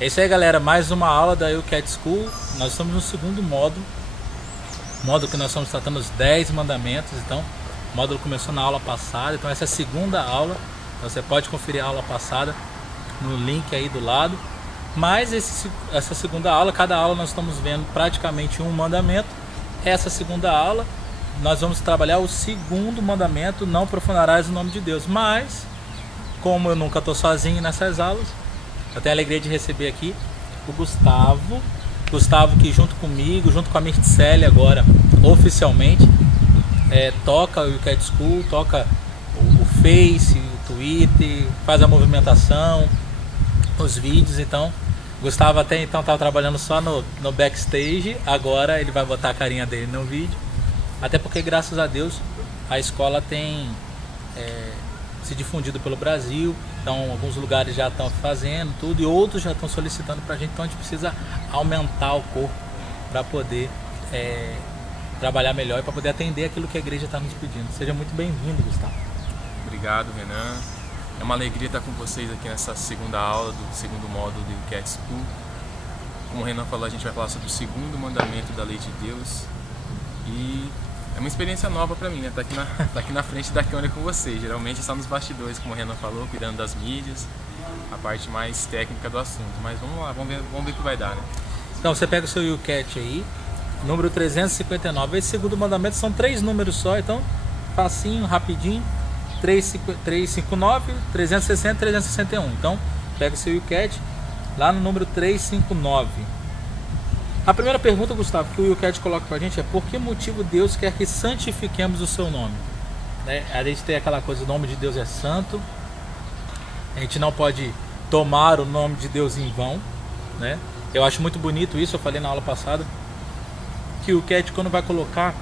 É isso aí, galera, mais uma aula da YouCat School. Nós estamos no segundo módulo que nós estamos tratando os 10 mandamentos. Então, o módulo começou na aula passada, então essa é a segunda aula. Então, você pode conferir a aula passada no link aí do lado. Mas essa segunda aula, cada aula nós estamos vendo praticamente um mandamento. Essa segunda aula nós vamos trabalhar o segundo mandamento: não profanarás o nome de Deus. Mas, como eu nunca estou sozinho nessas aulas, eu tenho a alegria de receber aqui o Gustavo que junto comigo, junto com a Mirticelli agora, oficialmente, toca o YouCat School, toca o Face, o Twitter, faz a movimentação, os vídeos. Então, Gustavo até então estava trabalhando só no backstage, agora ele vai botar a carinha dele no vídeo, até porque, graças a Deus, a escola tem se difundido pelo Brasil. Então, alguns lugares já estão fazendo tudo e outros já estão solicitando para a gente. Então, a gente precisa aumentar o corpo para poder trabalhar melhor e para poder atender aquilo que a igreja está nos pedindo. Seja muito bem-vindo, Gustavo. Obrigado, Renan. É uma alegria estar com vocês aqui nessa segunda aula do segundo módulo do YouCat School. Como o Renan falou, a gente vai falar sobre o segundo mandamento da lei de Deus. E é uma experiência nova para mim, né? Tá aqui na frente da câmera com vocês. Geralmente está nos bastidores, como o Renan falou, cuidando das mídias, a parte mais técnica do assunto. Mas vamos lá, vamos ver o que vai dar, né? Então, você pega o seu YouCat aí, número 359. Esse segundo mandamento são 3 números só, então facinho, rapidinho. 359, 360, 361. Então, pega o seu YouCat lá no número 359. A primeira pergunta, Gustavo, que o YouCat coloca pra gente é: por que motivo Deus quer que santifiquemos o seu nome? A gente tem aquela coisa, o nome de Deus é santo, a gente não pode tomar o nome de Deus em vão, né? Eu acho muito bonito isso, eu falei na aula passada, que o YouCat, quando vai colocar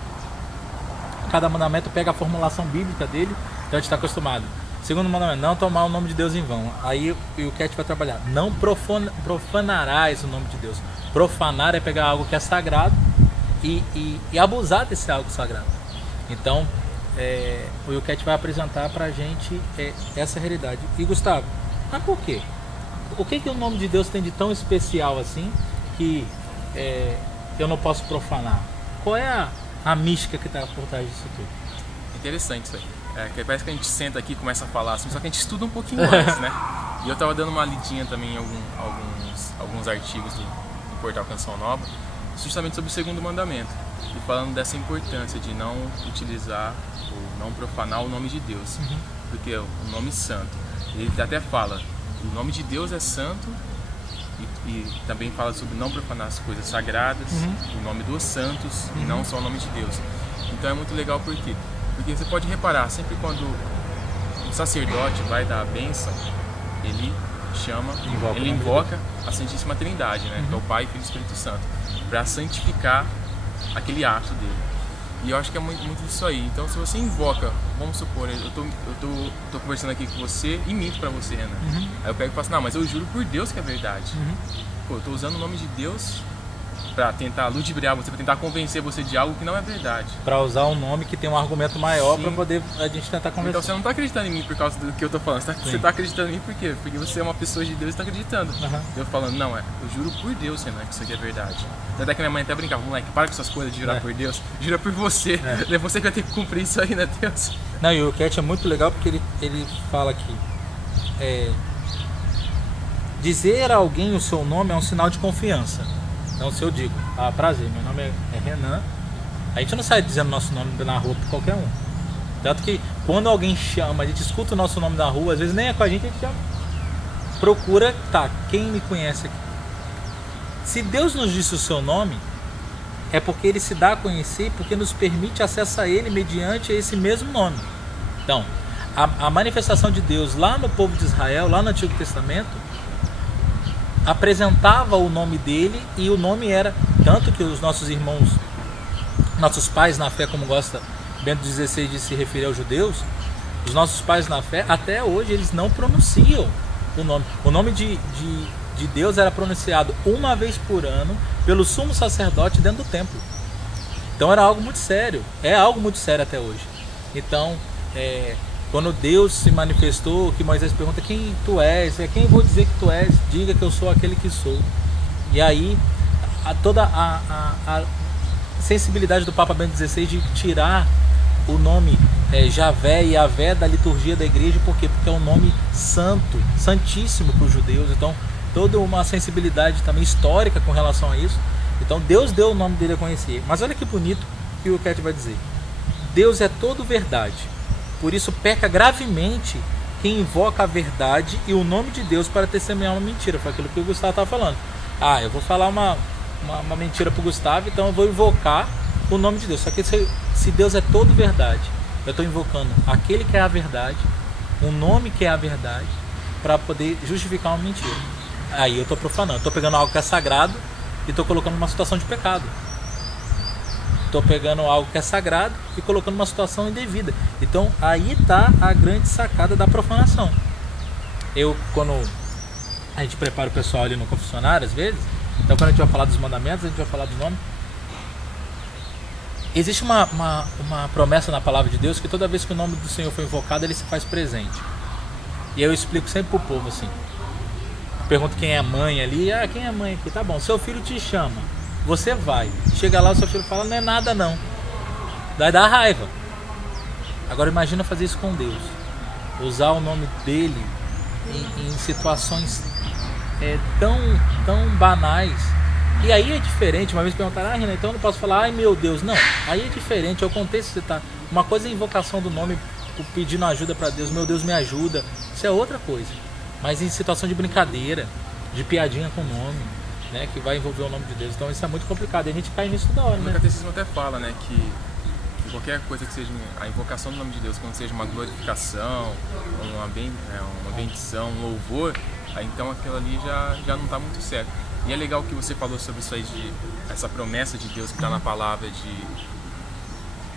cada mandamento, pega a formulação bíblica dele. Então a gente está acostumado. Segundo mandamento: não tomar o nome de Deus em vão. Aí o YouCat vai trabalhar: não profanarás o nome de Deus. Profanar é pegar algo que é sagrado e abusar desse algo sagrado. Então o YouCat vai apresentar pra gente essa realidade. E Gustavo, mas por quê? O que o nome de Deus tem de tão especial assim que eu não posso profanar? Qual é a mística que está por trás disso tudo? Interessante isso aí. Que parece que a gente senta aqui e começa a falar assim, só que a gente estuda um pouquinho mais, né? E eu tava dando uma lidinha também em alguns artigos do portal Canção Nova, justamente sobre o segundo mandamento, e falando dessa importância de não utilizar ou não profanar o nome de Deus, porque o nome santo, ele até fala, o nome de Deus é santo, e também fala sobre não profanar as coisas sagradas, o nome dos santos, e não só o nome de Deus. Então é muito legal porque você pode reparar, sempre quando o sacerdote vai dar a bênção, ele invoca a Santíssima Trindade, né? Que é o Pai, Filho e Espírito Santo, para santificar aquele ato dele. E eu acho que é muito disso aí. Então, se você invoca, vamos supor, eu tô conversando aqui com você e minto para você, né? Aí eu pego e falo assim: não, mas eu juro por Deus que é verdade. Pô, eu tô usando o nome de Deus para tentar ludibriar você, para tentar convencer você de algo que não é verdade. Para usar um nome que tem um argumento maior para poder a gente tentar convencer. Então você não está acreditando em mim por causa do que eu tô falando. Você está acreditando em mim por quê? Porque você é uma pessoa de Deus e está acreditando. Eu falando: não, eu juro por Deus, Renan, que isso aqui é verdade. Até que minha mãe até brincava: moleque, para com essas coisas de jurar por Deus. Jura por você. É você que vai ter que cumprir isso aí, né, Deus? Não, e o YouCat é muito legal porque ele fala aqui: dizer a alguém o seu nome é um sinal de confiança. Então, se eu digo: prazer, meu nome é Renan, a gente não sai dizendo nosso nome na rua por qualquer um. Tanto que quando alguém chama, a gente escuta o nosso nome na rua, às vezes nem é com a gente chama. Procura, quem me conhece aqui? Se Deus nos disse o seu nome, é porque Ele se dá a conhecer, porque nos permite acesso a Ele mediante esse mesmo nome. Então, a manifestação de Deus lá no povo de Israel, lá no Antigo Testamento, apresentava o nome dele, e o nome era, tanto que os nossos irmãos, nossos pais na fé, como gosta Bento XVI de se referir aos judeus, os nossos pais na fé, até hoje eles não pronunciam o nome. O nome de Deus era pronunciado uma vez por ano pelo sumo sacerdote dentro do templo. Então era algo muito sério, é algo muito sério até hoje. Então, Quando Deus se manifestou, que Moisés pergunta quem tu és, quem eu vou dizer que tu és, diga que eu sou aquele que sou. E aí toda a sensibilidade do Papa Bento XVI de tirar o nome Javé e Yahvé da liturgia da igreja. Por quê? Porque é um nome santo, santíssimo para os judeus. Então toda uma sensibilidade também histórica com relação a isso. Então Deus deu o nome dele a conhecer. Mas olha que bonito que o Cat vai dizer: Deus é todo verdade, por isso peca gravemente quem invoca a verdade e o nome de Deus para testemunhar uma mentira. Foi aquilo que o Gustavo estava falando. Eu vou falar uma mentira para o Gustavo, então eu vou invocar o nome de Deus. Só que se Deus é todo verdade, eu estou invocando aquele que é a verdade, um nome que é a verdade, para poder justificar uma mentira. Aí eu estou profanando, estou pegando algo que é sagrado e estou colocando numa situação de pecado. Estou pegando algo que é sagrado e colocando numa situação indevida. Então aí está a grande sacada da profanação. Quando a gente prepara o pessoal ali no confessionário, às vezes, então quando a gente vai falar dos mandamentos, a gente vai falar do nome. Existe uma promessa na palavra de Deus que toda vez que o nome do Senhor for invocado, ele se faz presente. E eu explico sempre pro povo assim. Pergunto quem é a mãe ali. Quem é a mãe aqui? Tá bom, seu filho te chama, você vai. Chega lá, o seu filho fala, não é nada não. Vai dar raiva. Agora imagina fazer isso com Deus. Usar o nome dele em situações tão banais. E aí é diferente. Uma vez perguntaram, Renan, então eu não posso falar, ai meu Deus. Não, aí é diferente, é o contexto que você tá. Uma coisa é a invocação do nome, pedindo ajuda para Deus, meu Deus me ajuda. Isso é outra coisa. Mas em situação de brincadeira, de piadinha com o nome, né, que vai envolver o nome de Deus. Então isso é muito complicado, e a gente cai nisso toda hora, né? O catecismo até fala, né, que qualquer coisa que seja a invocação do nome de Deus, quando seja uma glorificação, uma bendição, um louvor, aí então aquilo ali já não está muito certo. E é legal que você falou sobre isso aí, essa promessa de Deus que está na palavra, de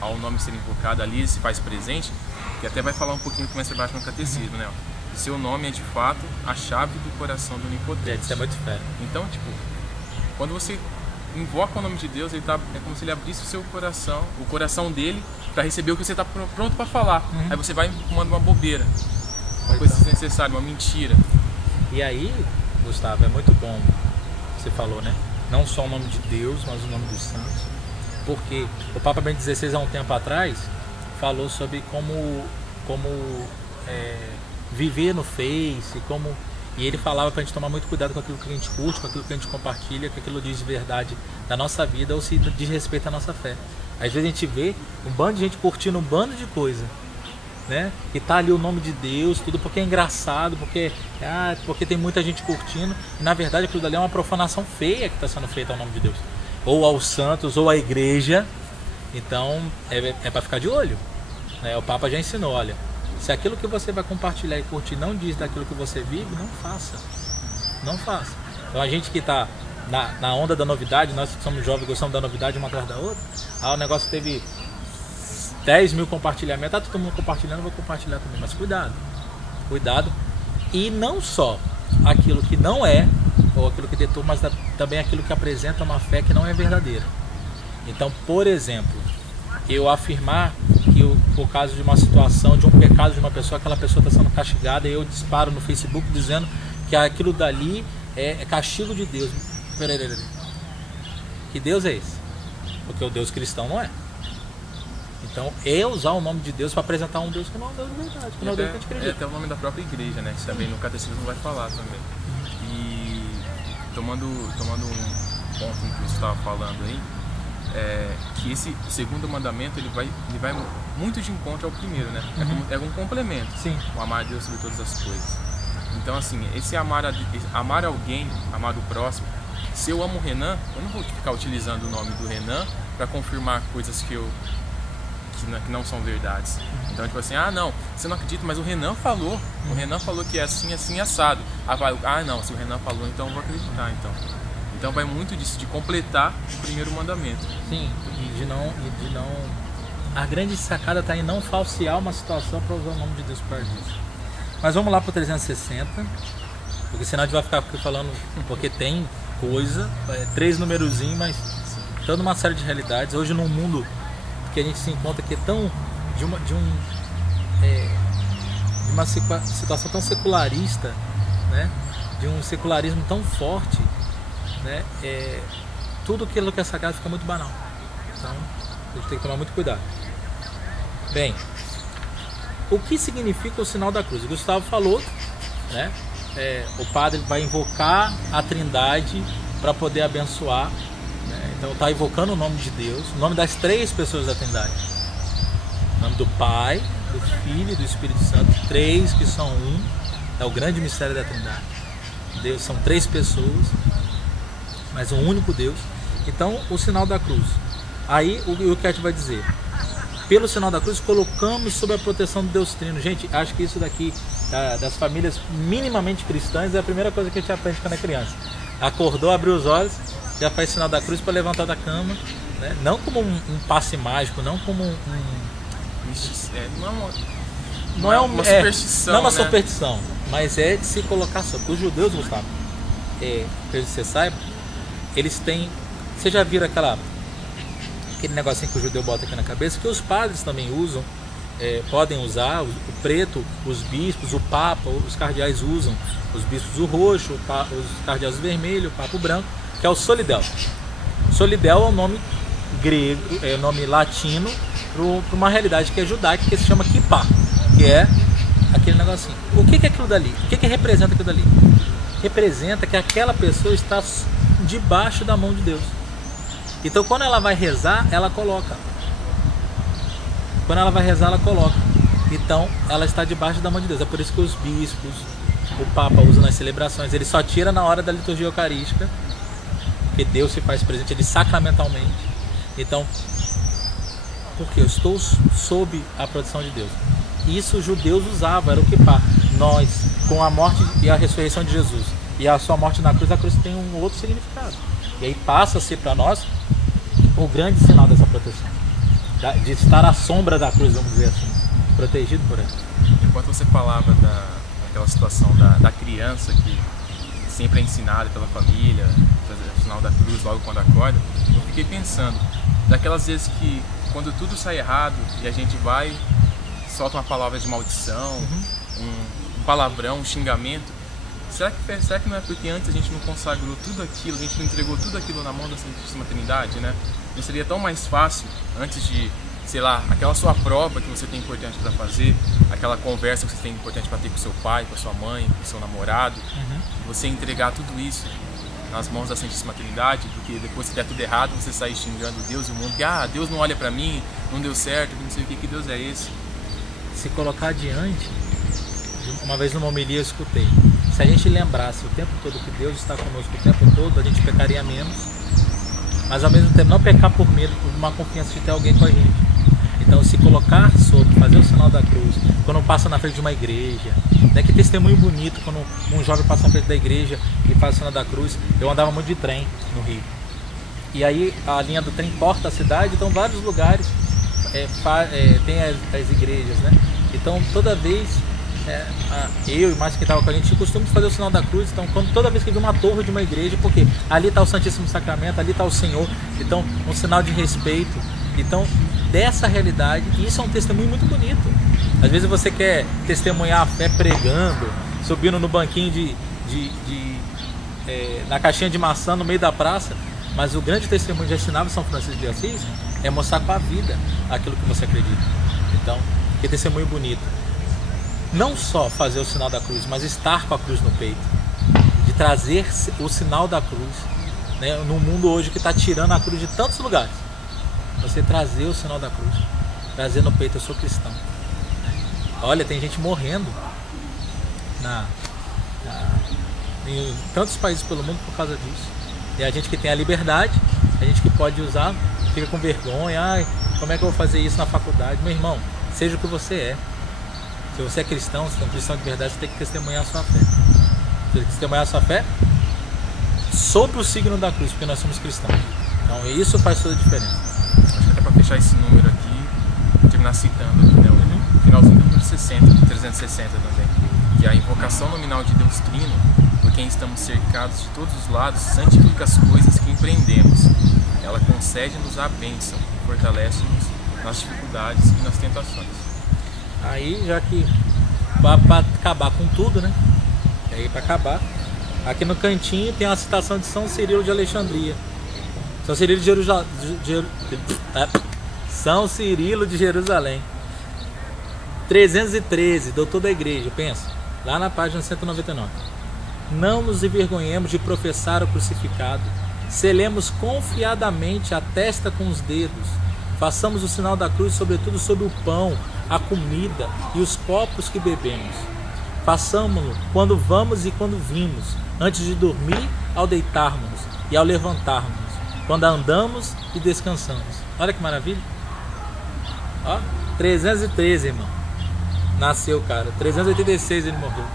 ao nome ser invocado, ali ele se faz presente, que até vai falar um pouquinho mais para baixo no catecismo, né? O seu nome é de fato a chave do coração do Onipotente. Isso é muito fé. Então, quando você invoca o nome de Deus, é como se ele abrisse o seu coração, o coração dele, para receber o que você está pronto para falar. Aí você vai e manda uma bobeira, uma coisa desnecessária, uma mentira. E aí, Gustavo, é muito bom, você falou, né? Não só o nome de Deus, mas o nome dos santos. Porque o Papa Bento XVI, há um tempo atrás, falou sobre como viver no Face, e ele falava pra gente tomar muito cuidado com aquilo que a gente curte, com aquilo que a gente compartilha, que aquilo diz verdade da nossa vida ou se diz respeito à nossa fé. Às vezes a gente vê um bando de gente curtindo um bando de coisa, né? Que tá ali o nome de Deus, tudo porque é engraçado, porque tem muita gente curtindo, e na verdade aquilo dali é uma profanação feia que está sendo feita ao nome de Deus, ou aos santos, ou à igreja. Então é para ficar de olho, né? O Papa já ensinou, olha, se aquilo que você vai compartilhar e curtir não diz daquilo que você vive, não faça. Não faça. Então a gente que está na onda da novidade, nós que somos jovens gostamos da novidade uma atrás da outra, o negócio teve 10 mil compartilhamentos, todo mundo compartilhando, eu vou compartilhar também. Mas cuidado. E não só aquilo que não é, ou aquilo que deturpa, mas também aquilo que apresenta uma fé que não é verdadeira. Então, por exemplo, eu afirmar que por causa de uma situação, de um pecado de uma pessoa, aquela pessoa está sendo castigada, e eu disparo no Facebook dizendo que aquilo dali é castigo de Deus. Que Deus é esse? Porque o Deus cristão não é. Então é usar o nome de Deus para apresentar um Deus que não é um Deus de verdade, que não é o Deus que a gente acredita. É até o nome da própria igreja, né? Que também no catecismo vai falar também. E tomando um ponto que você estava falando aí, que esse segundo mandamento ele vai muito de encontro ao primeiro, né? É um complemento. Sim. O amar a Deus sobre todas as coisas. Então assim, esse amar alguém, amar o próximo. Se eu amo o Renan, eu não vou ficar utilizando o nome do Renan para confirmar coisas que não são verdades. Então tipo assim, não, você não acredita, mas o Renan falou que é assim, assim, assado. Não, se o Renan falou, então eu vou acreditar. Então vai muito disso, de completar o primeiro mandamento. Sim, e de não... A grande sacada está em não falsear uma situação para usar o nome de Deus por disso. Mas vamos lá para o 360, porque senão a gente vai ficar falando, porque tem coisa, 3 numerozinhos, mas toda uma série de realidades. Hoje num mundo que a gente se encontra que é tão de uma situação tão secularista, né? De um secularismo tão forte, né? Tudo aquilo que é sagrado fica muito banal. Então, a gente tem que tomar muito cuidado. Bem, o que significa o sinal da cruz? O Gustavo falou, né? O padre vai invocar a Trindade para poder abençoar, né? Então está invocando o nome de Deus, o nome das 3 pessoas da Trindade, o nome do Pai, do Filho e do Espírito Santo, 3 que são um, é o grande mistério da Trindade. Deus são 3 pessoas, mas um único Deus. Então o sinal da cruz, aí o Cat vai dizer: pelo sinal da cruz colocamos sob a proteção do Deus Trino. Gente, acho que isso daqui das famílias minimamente cristãs é a primeira coisa que a gente aprende quando é criança. Acordou, abriu os olhos, já faz sinal da cruz para levantar da cama, né? Não como um passe mágico, não como não é uma superstição, não é uma né? superstição, mas é de se colocar sobre. Os judeus, Gustavo, para você saiba, eles têm, você já viram aquele negocinho que o judeu bota aqui na cabeça, que os padres também usam, podem usar, o preto, os bispos, o papa, os cardeais usam, os bispos o roxo, os cardeais o vermelho, o papa o branco, que é o solidel. Solidel é um nome grego, é um nome latino para uma realidade que é judaica, que se chama kippah, que é aquele negocinho. O que é aquilo dali? O que representa aquilo dali? Representa que aquela pessoa está debaixo da mão de Deus. Então quando ela vai rezar, ela coloca. Quando ela vai rezar, ela coloca. Então ela está debaixo da mão de Deus. É por isso que os bispos, o Papa usa nas celebrações. Ele só tira na hora da liturgia eucarística, porque Deus se faz presente ali sacramentalmente. Então, porque eu estou sob a proteção de Deus. Isso os judeus usavam, era o kippah. Nós, com a morte e a ressurreição de Jesus e a sua morte na cruz, a cruz tem um outro significado. E aí passa a ser para nós o grande sinal dessa proteção, de estar à sombra da cruz, vamos dizer assim, protegido por ela. Enquanto você falava daquela situação da criança que sempre é ensinada pela família, o sinal da cruz logo quando acorda, eu fiquei pensando, daquelas vezes que quando tudo sai errado e a gente vai, solta uma palavra de maldição, um palavrão, um xingamento, será que não é porque antes a gente não consagrou tudo aquilo, a gente não entregou tudo aquilo na mão da Santíssima Trindade, né? Não seria tão mais fácil, antes de, sei lá, aquela sua prova que você tem importante para fazer, aquela conversa que você tem importante para ter com seu pai, com a sua mãe, com o seu namorado, você entregar tudo isso nas mãos da Santíssima Trindade, porque depois que der tudo errado, você sair xingando Deus e o mundo, que Deus não olha para mim, não deu certo, não sei o que Deus é esse. Se colocar diante, uma vez numa homilia eu escutei, se a gente lembrasse o tempo todo que Deus está conosco o tempo todo, a gente pecaria menos, mas ao mesmo tempo não pecar por medo, por uma confiança de ter alguém com a gente. Então se colocar sobre, fazer o sinal da cruz, quando passa na frente de uma igreja, né, que testemunho bonito, quando um jovem passa na frente da igreja e faz o sinal da cruz. Eu andava muito de trem no Rio, e aí a linha do trem corta a cidade, então vários lugares tem as igrejas, né? Então toda vez eu e mais quem estava com a gente costumamos fazer o sinal da cruz. Então toda vez que vê uma torre de uma igreja, porque ali está o Santíssimo Sacramento, ali está o Senhor, então um sinal de respeito. Então dessa realidade, e isso é um testemunho muito bonito. Às vezes você quer testemunhar a fé pregando, subindo no banquinho na caixinha de maçã no meio da praça, mas o grande testemunho de ensinar São Francisco de Assis é mostrar com a vida aquilo que você acredita. Então, que testemunho bonito. Não só fazer o sinal da cruz, mas estar com a cruz no peito, de trazer o sinal da cruz, né, no mundo hoje que está tirando a cruz de tantos lugares. Você trazer o sinal da cruz, trazer no peito, eu sou cristão. Olha, tem gente morrendo em tantos países pelo mundo por causa disso. E a gente que tem a liberdade, a gente que pode usar, fica com vergonha. Como é que eu vou fazer isso na faculdade? Meu irmão, seja o que você é. Se você é cristão, se é um cristão de verdade, você tem que testemunhar a sua fé. Você tem que testemunhar a sua fé sob o signo da cruz, porque nós somos cristãos. Então isso faz toda a diferença. Acho que até para fechar esse número aqui, vou terminar citando aqui, né, o finalzinho do número 60, 360 também, que é a invocação nominal de Deus Trino, por quem estamos cercados de todos os lados, santifica as coisas que empreendemos. Ela concede-nos a bênção, fortalece-nos nas dificuldades e nas tentações. Aí, já que para acabar com tudo, né? E aí, para acabar, aqui no cantinho tem uma citação de São Cirilo de Alexandria. São Cirilo São Cirilo de Jerusalém. 313, doutor da igreja, pensa, lá na página 199. Não nos envergonhemos de professar o crucificado, selemos confiadamente a testa com os dedos, façamos o sinal da cruz, sobretudo sobre o pão, a comida e os copos que bebemos. Façamo-lo quando vamos e quando vimos, antes de dormir, ao deitarmos e ao levantarmos, quando andamos e descansamos. Olha que maravilha. Ó, 313, irmão. Nasceu, cara. 386 ele morreu.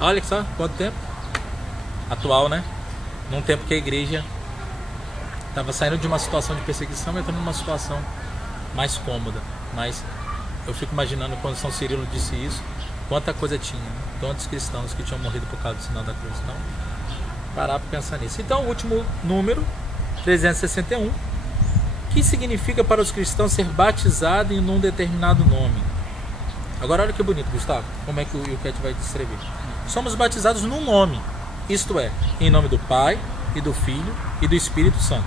Olha só, quanto tempo. Atual, né? Num tempo que a igreja estava saindo de uma situação de perseguição e entrando numa situação mais cômoda. Mas eu fico imaginando quando São Cirilo disse isso, quanta coisa tinha, né? Quantos cristãos que tinham morrido por causa do sinal da cruz. Então, parar para pensar nisso. Então, o último número, 361, que significa para os cristãos ser batizado em um determinado nome. Agora olha que bonito, Gustavo, como é que o Cat vai descrever. Somos batizados num nome, isto é, em nome do Pai, e do Filho, e do Espírito Santo.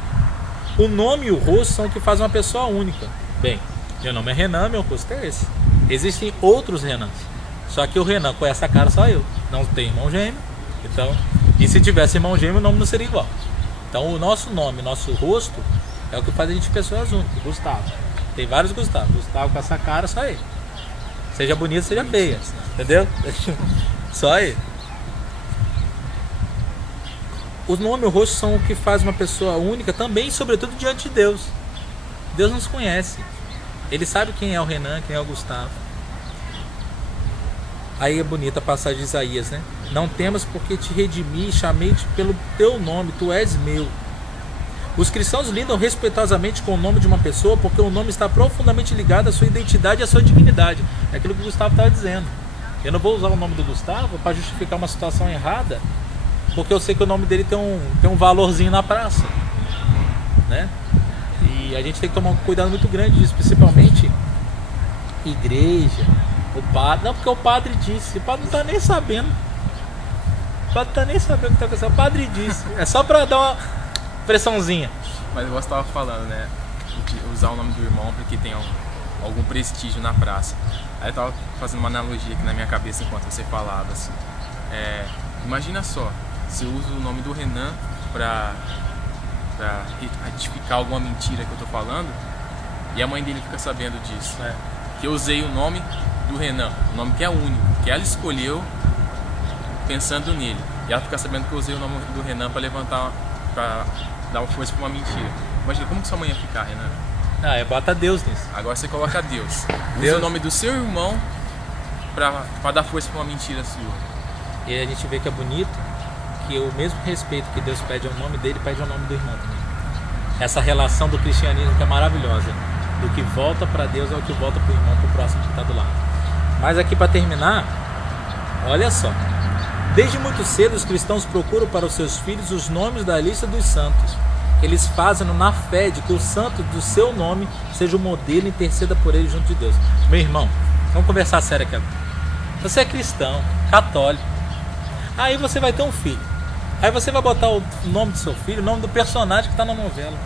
O nome e o rosto são o que fazem uma pessoa única. Bem, meu nome é Renan, meu rosto é esse. Existem outros Renans, só que o Renan com essa cara só eu. Não tem irmão gêmeo, então, e se tivesse irmão gêmeo o nome não seria igual. Então o nosso nome, nosso rosto é o que faz a gente pessoas únicas. Gustavo, tem vários Gustavo. Gustavo com essa cara só ele. Seja bonita, seja feia, entendeu? Só ele. O nome e o rosto são o que faz uma pessoa única também, sobretudo diante de Deus. Deus nos conhece. Ele sabe quem é o Renan, quem é o Gustavo. Aí é bonita a passagem de Isaías, né? Não temas porque te redimi e chamei-te pelo teu nome, tu és meu. Os cristãos lidam respeitosamente com o nome de uma pessoa porque o nome está profundamente ligado à sua identidade e à sua dignidade. É aquilo que o Gustavo estava dizendo. Eu não vou usar o nome do Gustavo para justificar uma situação errada, porque eu sei que o nome dele tem um valorzinho na praça, né? E a gente tem que tomar um cuidado muito grande disso, principalmente igreja, o padre. Não, porque o padre disse, o padre não está nem sabendo. O padre não está nem sabendo o que está acontecendo. O padre disse. É só para dar uma pressãozinha. Mas eu estava falando, né? De usar o nome do irmão porque tem algum prestígio na praça. Aí eu estava fazendo uma analogia aqui na minha cabeça enquanto você falava assim. Imagina só, se eu uso o nome do Renan para ratificar alguma mentira que eu estou falando e a mãe dele fica sabendo disso. Que eu usei o nome do Renan, o nome que é único, que ela escolheu pensando nele. E ela fica sabendo que eu usei o nome do Renan para levantar, para dar uma força para uma mentira. Imagina, como que sua mãe ia ficar, Renan? Bota Deus nisso. Agora você coloca Deus. Usa o nome do seu irmão para dar força para uma mentira sua. E a gente vê que é bonito que o mesmo respeito que Deus pede ao nome dele, pede ao nome do irmão também. Essa relação do cristianismo que é maravilhosa. Do que volta para Deus ao que volta para o irmão, para o próximo que está do lado. Mas aqui para terminar, olha só. Desde muito cedo os cristãos procuram para os seus filhos os nomes da lista dos santos. Eles fazem na fé de que o santo do seu nome seja o modelo e interceda por ele junto de Deus. Meu irmão, vamos conversar sério aqui agora. Você é cristão, católico. Aí você vai ter um filho. Aí você vai botar o nome do seu filho, o nome do personagem que está na novela.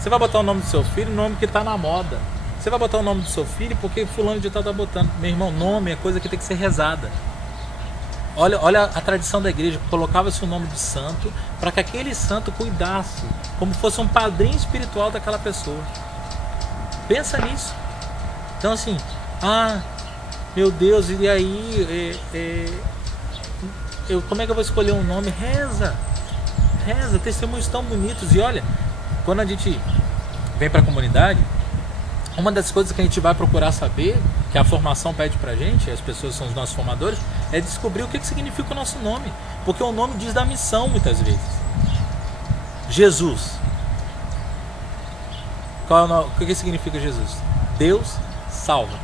Você vai botar o nome do seu filho, o nome que está na moda. Você vai botar o nome do seu filho porque fulano de tal está botando. Meu irmão, nome é coisa que tem que ser rezada. Olha a tradição da igreja, colocava-se o nome do santo para que aquele santo cuidasse, como fosse um padrinho espiritual daquela pessoa. Pensa nisso. Então assim, meu Deus, e aí, como é que eu vou escolher um nome? Reza, testemunhos tão bonitos. E olha, quando a gente vem para a comunidade, uma das coisas que a gente vai procurar saber, que a formação pede pra gente, as pessoas são os nossos formadores, é descobrir o que significa o nosso nome. Porque o nome diz da missão muitas vezes. Jesus. O que significa Jesus? Deus salva.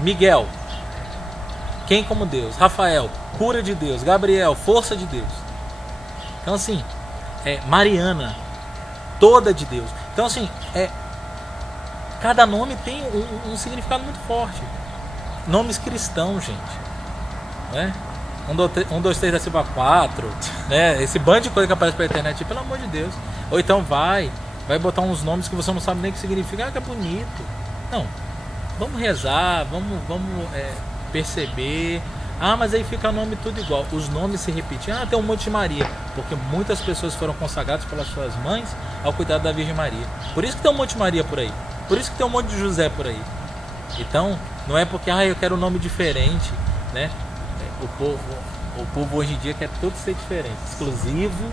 Miguel. Quem como Deus? Rafael. Cura de Deus. Gabriel. Força de Deus. Então assim, Mariana. Toda de Deus. Então assim, cada nome tem um significado muito forte. nomes cristãos, gente, né? 1, 2, 3 da Silva 4, né? Esse bando de coisa que aparece pela internet, pelo amor de Deus. Ou então vai botar uns nomes que você não sabe nem o que significa. Ah, que é bonito. Não, vamos rezar, vamos perceber. Ah, mas aí fica o nome tudo igual. Os nomes se repetem. Ah, tem um monte de Maria, porque muitas pessoas foram consagradas pelas suas mães ao cuidado da Virgem Maria. Por isso que tem um monte de Maria por aí. Por isso que tem um monte de José por aí. Então, não é porque eu quero um nome diferente, né? O povo hoje em dia quer tudo ser diferente, exclusivo.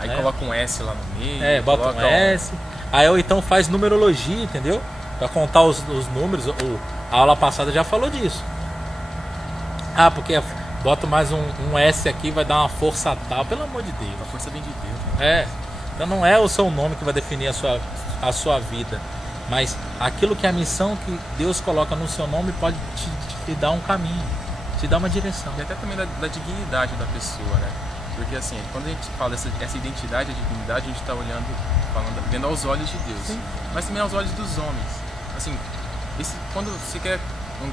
Aí né? Coloca um S lá no meio. Bota um S. Aí ou então faz numerologia, entendeu? Pra contar os números. A aula passada já falou disso. Ah, porque bota mais um S aqui, vai dar uma força tal. Pelo amor de Deus. A força vem de Deus. Né? Então não é o seu nome que vai definir a sua vida. Mas aquilo que é a missão que Deus coloca no seu nome pode te dar um caminho, te dar uma direção. E até também da dignidade da pessoa, né? Porque assim, quando a gente fala essa identidade, a dignidade, a gente está vendo aos olhos de Deus. Sim. Mas também aos olhos dos homens. Assim, quando você quer,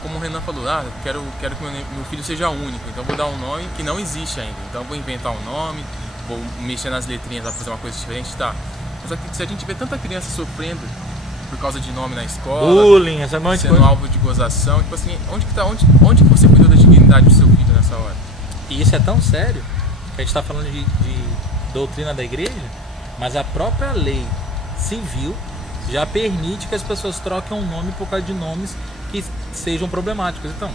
como o Renan falou, quero que meu filho seja único, então vou dar um nome que não existe ainda. Então vou inventar um nome, vou mexer nas letrinhas para fazer uma coisa diferente, tá? Mas se a gente vê tanta criança sofrendo por causa de nome na escola, bullying, essa monte sendo alvo de gozação, tipo assim, onde que você cuidou da dignidade do seu filho nessa hora? E isso é tão sério que a gente está falando de doutrina da igreja, mas a própria lei civil já permite que as pessoas troquem um nome por causa de nomes que sejam problemáticos. Então,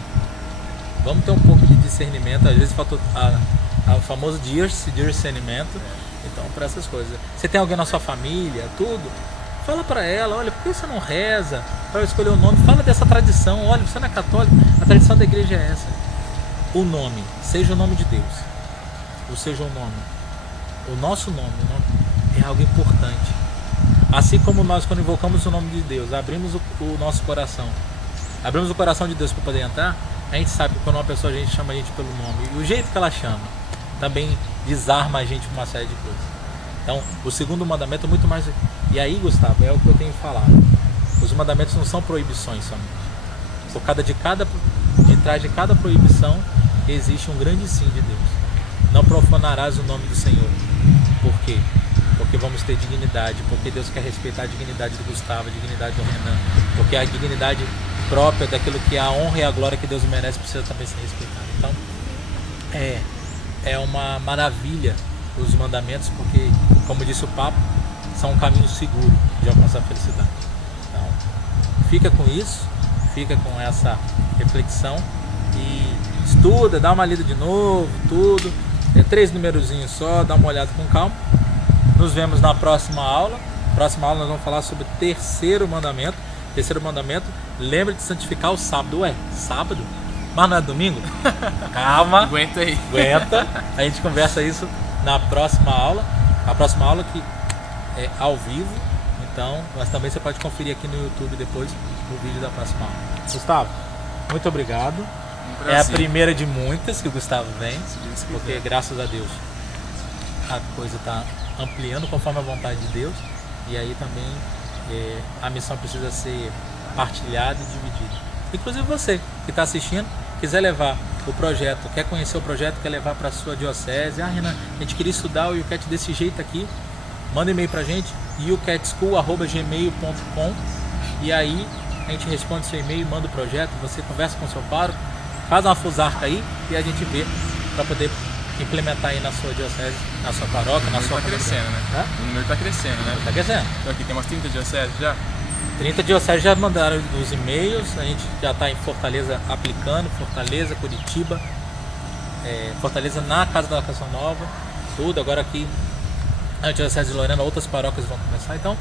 vamos ter um pouco de discernimento. Às vezes falta o famoso discernimento. Então, para essas coisas. Você tem alguém na sua família, tudo, fala para ela, olha, por que você não reza para escolher o nome? Fala dessa tradição. Olha, você não é católico, a tradição da igreja é essa. O nome, seja o nome de Deus, ou seja o nome, o nosso nome, é algo importante. Assim como nós, quando invocamos o nome de Deus, abrimos o nosso coração, abrimos o coração de Deus para poder entrar, a gente sabe que quando uma pessoa, a gente chama a gente pelo nome, e o jeito que ela chama também desarma a gente com uma série de coisas. Então, o segundo mandamento é muito mais... E aí, Gustavo, é o que eu tenho falado. Os mandamentos não são proibições somente. De trás de cada proibição existe um grande sim de Deus. Não profanarás o nome do Senhor. Por quê? Porque vamos ter dignidade. Porque Deus quer respeitar a dignidade do Gustavo, a dignidade do Renan. Porque a dignidade própria daquilo que é a honra e a glória que Deus merece precisa também ser respeitada. Então, é uma maravilha os mandamentos, porque, como disse o Papa, são um caminho seguro de alcançar a felicidade. Então, fica com isso, fica com essa reflexão e estuda, dá uma lida de novo, tudo. É 3 numerozinhos só, dá uma olhada com calma. Nos vemos na próxima aula. Próxima aula nós vamos falar sobre o terceiro mandamento. Terceiro mandamento, lembra de santificar o sábado. Ué, sábado? Mas não é domingo? Calma. Aguenta aí. Aguenta. A gente conversa isso na próxima aula. A próxima aula que é ao vivo. Então, mas também você pode conferir aqui no YouTube depois o vídeo da próxima aula. Gustavo, muito obrigado. É a primeira de muitas que o Gustavo vem. Porque graças a Deus a coisa está ampliando conforme a vontade de Deus. E aí também a missão precisa ser partilhada e dividida. Inclusive você que está assistindo, quiser levar o projeto, quer conhecer o projeto, quer levar para a sua diocese. Renan, a gente queria estudar o YouCat desse jeito aqui. Manda um e-mail para a gente, youcatschool@gmail.com, e aí a gente responde seu e-mail, manda o projeto, você conversa com o seu pároco, faz uma fusarca aí e a gente vê para poder implementar aí na sua diocese, na sua paróquia, na sua comunidade. Tá crescendo, né? O número está crescendo, né? Está crescendo. Então aqui tem umas 30 dioceses já? 30 dioceses já mandaram os e-mails, a gente já está em Fortaleza aplicando, Fortaleza, Curitiba, Fortaleza na Casa da Canção Nova, tudo. Agora aqui a diocese de Lorena, outras paróquias vão começar. Então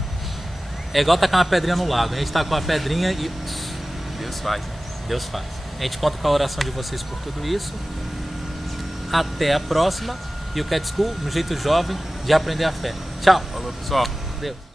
é igual tacar uma pedrinha no lago, a gente está com a pedrinha e Deus faz. Deus faz. A gente conta com a oração de vocês por tudo isso. Até a próxima. YouCat School, um jeito jovem de aprender a fé. Tchau. Falou, pessoal. Deus.